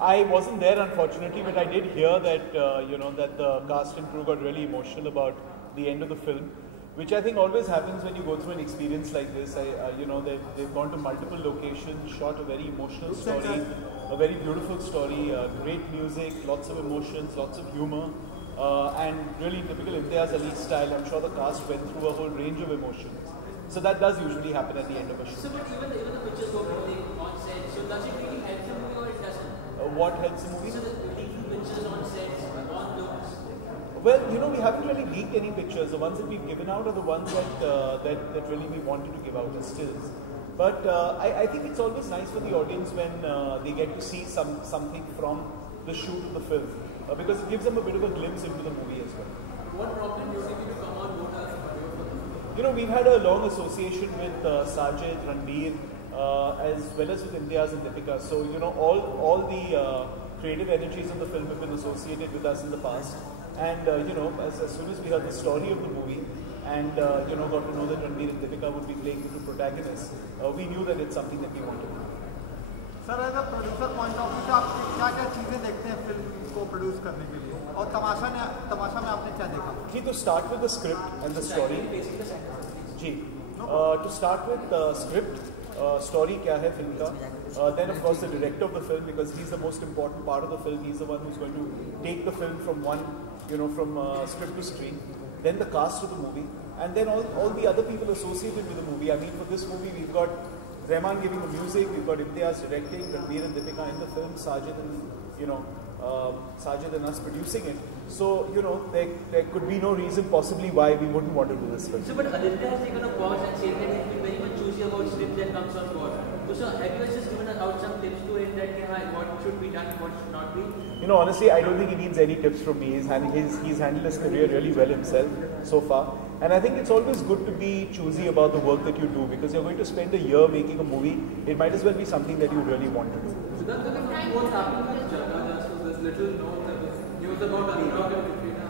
I wasn't there unfortunately, but I did hear that that the cast and crew got really emotional about the end of the film, which I think always happens when you go through an experience like this. They've gone to multiple locations, shot a very emotional story, a very beautiful story, great music, lots of emotions, lots of humor, and really typical Imtiaz Ali style. I'm sure the cast went through a whole range of emotions. So that does usually happen at the end of a shoot. So, but even the pictures go on set, so does it really help the movie or it doesn't? What helps the movie? So the leaking pictures on sets, on looks. Well, we haven't really leaked any pictures. The ones that we've given out are the ones that really we wanted to give out as stills. But I think it's always nice for the audience when they get to see something from the shoot of the film, because it gives them a bit of a glimpse into the movie as well. What prompted you to come on board as a we've had a long association with Sajid, Ranbir, as well as with Imtiaz and Deepika. So, all the creative energies of the film have been associated with us in the past. And, as soon as we heard the story of the movie and, got to know that Ranbir and Deepika would be playing the two protagonists, we knew that it's something that we wanted to do. Sir, as a producer point of view, आप क्या-क्या चीजें देखते हैं film को produce करने के लिए? और तमाशा में आपने क्या देखा? जी, to start with the script and the story. Ji, to start with the script, story क्या है फिल्म का? Then of course the director of the film, because he's the most important part of the film. He's the one who's going to take the film from from script to screen. Then the cast of the movie, and then all the other people associated with the movie. I mean, for this movie we've got Rahman giving the music, we've got Imtiaz directing, Ranbir and Deepika in the film, Sajid and us producing it. So, there could be no reason possibly why we wouldn't want to do this film. So, but Aditya has taken a pause and said that he's been very much choosy about script that comes on board. So, have you just given out some tips to him that what should be done, what should not be? Honestly, I don't think he needs any tips from me. He's handled his career really well himself so far. And I think it's always good to be choosy about the work that you do, because you're going to spend a year making a movie. It might as well be something that you really want to do. So that's what's happening with Jagga. So there's little known that was news about Anurag and Katrina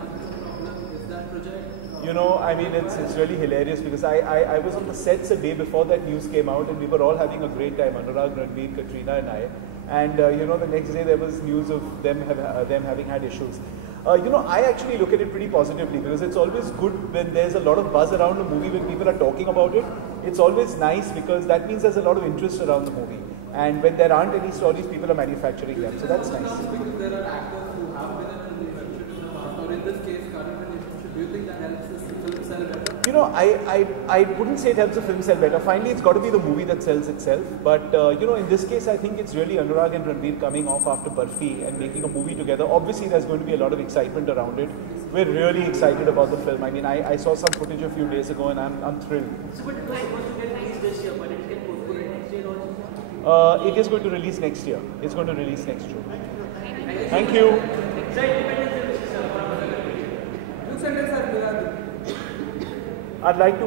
problem. Is that project? I mean, it's really hilarious, because I was on the sets a day before that news came out, and we were all having a great time, Anurag, Ranbir, Katrina and I. And the next day there was news of them having had issues. I actually look at it pretty positively, because it's always good when there's a lot of buzz around a movie, when people are talking about it. It's always nice, because that means there's a lot of interest around the movie. And when there aren't any stories, people are manufacturing them. So that's nice. Because there are actors who have been in a relationship in the past, or in this case, current relationship. Do you think that helps the film sell better? I wouldn't say it helps the film sell better. Finally, it's got to be the movie that sells itself. But, in this case, I think it's really Anurag and Ranbir coming off after Barfi and making a movie together. Obviously, there's going to be a lot of excitement around it. We're really excited about the film. I mean, I saw some footage a few days ago and I'm thrilled. So, but it was supposed to get released this year, but it can postpone next year also? It is going to release next year. It's going to release next June. Thank you. I'd like to.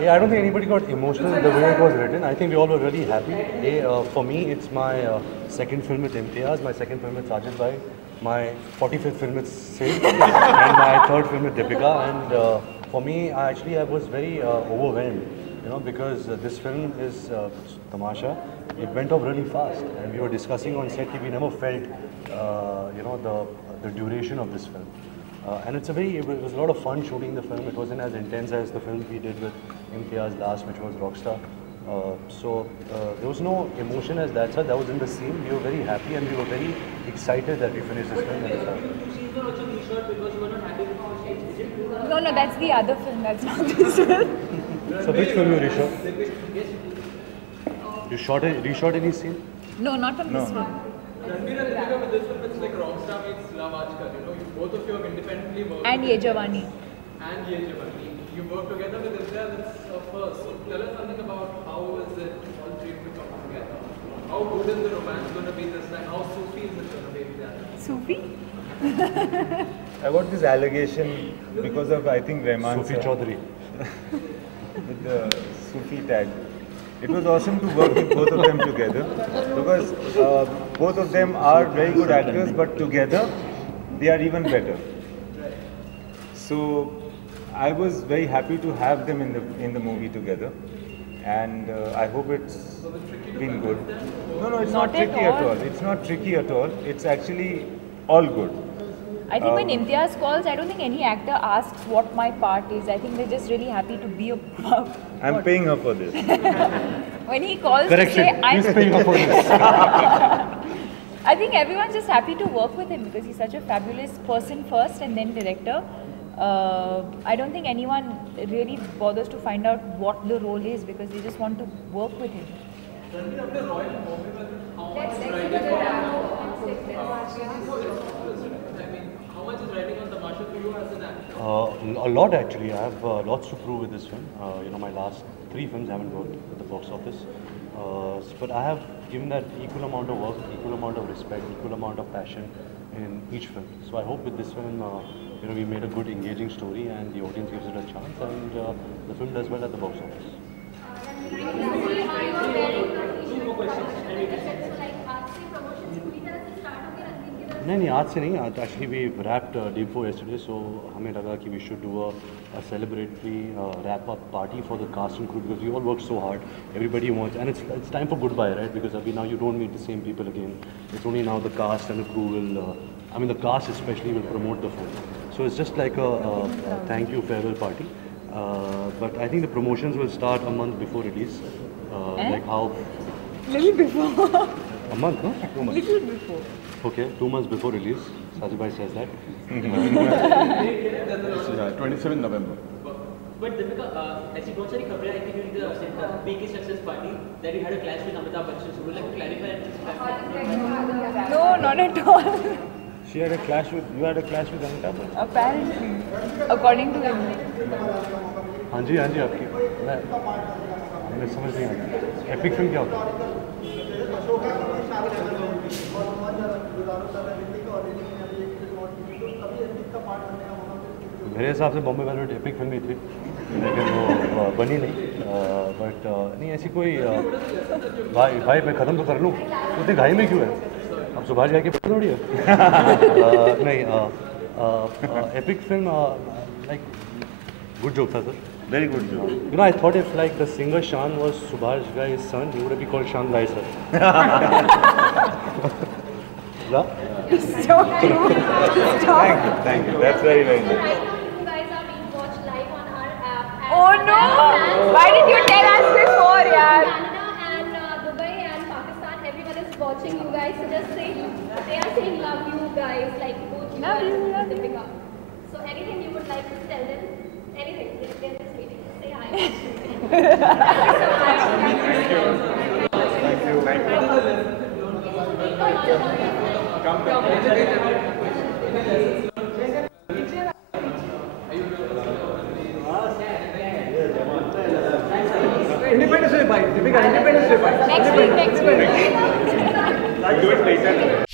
Yeah, I don't think anybody got emotional in the way it was written. I think we all were really happy. For me, it's my second film with Imtiaz, my second film with Sajid Bhai, my 45th film with Sid, and my third film with Deepika. And for me, I was very overwhelmed, because this film is Tamasha. It went off really fast, and we were discussing on set that we never felt, the duration of this film. And it was a lot of fun shooting the film. It wasn't as intense as the film we did with Imtiaz last, which was Rockstar. There was no emotion as that, sir. That was in the scene. We were very happy and we were very excited that we finished this film. Scenes were also reshot because you were not happy with the scenes. Is it true? No, that's the other film. That's not this film. So which film you reshot? You reshot any scene? No, not from this film. Ranbir and Deepika, with this film, it's like Rockstar meets Love Aajkal. You know, both of you have independently worked. And Ye Jawani. And Ye Jawani. You work together with India, that's a first. So tell us something about how is it all three to come together? How good is the romance going to be this time? How Sufi is it going to be? Sufi? I got this allegation because of, I think, Rahman Sufi sir, Chaudhary. with the Sufi tag. It was awesome to work with both of them together because both of them are very good actors, but together they are even better. So I was very happy to have them in the movie together, and I hope it's been good. No, it's not tricky at all. It's not tricky at all. It's actually all good. I think when Imtiaz calls, I don't think any actor asks what my part is. I think they're just really happy to be a part. I'm paying her for this. When he calls Correction. to say, I'm He's paying her for this. I think everyone's just happy to work with him because he's such a fabulous person first and then director. I don't think anyone really bothers to find out what the role is because they just want to work with him. How much is writing on Tamasha for you as an actor? A lot actually. I have lots to prove with this film. My last 3 films haven't worked at the box office. But I have given that equal amount of work, equal amount of respect, equal amount of passion in each film. So I hope with this film, we made a good, engaging story and the audience gives it a chance and the film does well at the box office. नहीं आज से नहीं actually we wrapped day before yesterday, so हमें लगा कि we should do a celebratory wrap up party for the cast and crew because we all worked so hard. Everybody wants, and it's time for goodbye, right? Because now you don't meet the same people again. It's only now the cast and the crew will, the cast especially will promote the film. So it's just like a thank you farewell party. But I think the promotions will start a month before release. Like how? Little before. A month, no? 2 months. Little before. Okay, 2 months before release. Sajibhai says that. 27 November. But Deepika, ऐसी बहुत सारी खबरें आई थी during the PK success party that you had a clash with Amitabh Bachchan. So would you like to clarify that? No, not at all. You had a clash with Amitabh Bachchan? Apparently, according to him. हाँ जी आपकी मैं समझ नहीं आता epic film क्या होता है मेरे हिसाब से बॉम्बे वेलवेट एपिक फिल्म ही थी लेकिन वो बनी नहीं बट नहीं ऐसी कोई भाई मैं ख़त्म तो कर लूँ इतनी घाई में क्यों है अब सुभाष भाई की थोड़ी है नहीं epic film like good joke था sir. Very good job. I thought if like the singer Shan was Subhash Gai's son, he would have been called Shan Gai sir. Yeah? Stop. Thank you. That's very, very nice. I know you guys are being watched live on our app. Oh no! Why did you tell us before, yaar? Canada and Dubai and Pakistan, everyone is watching you guys. So just say, they are saying love you guys, like both you Love you, and love you. Deepika. So anything you would like to tell them? Anything? They're just waiting. Say hi. Thank you. Come back. Independence Day bike. Deepika, Independence Day bike. Next week. Do it later.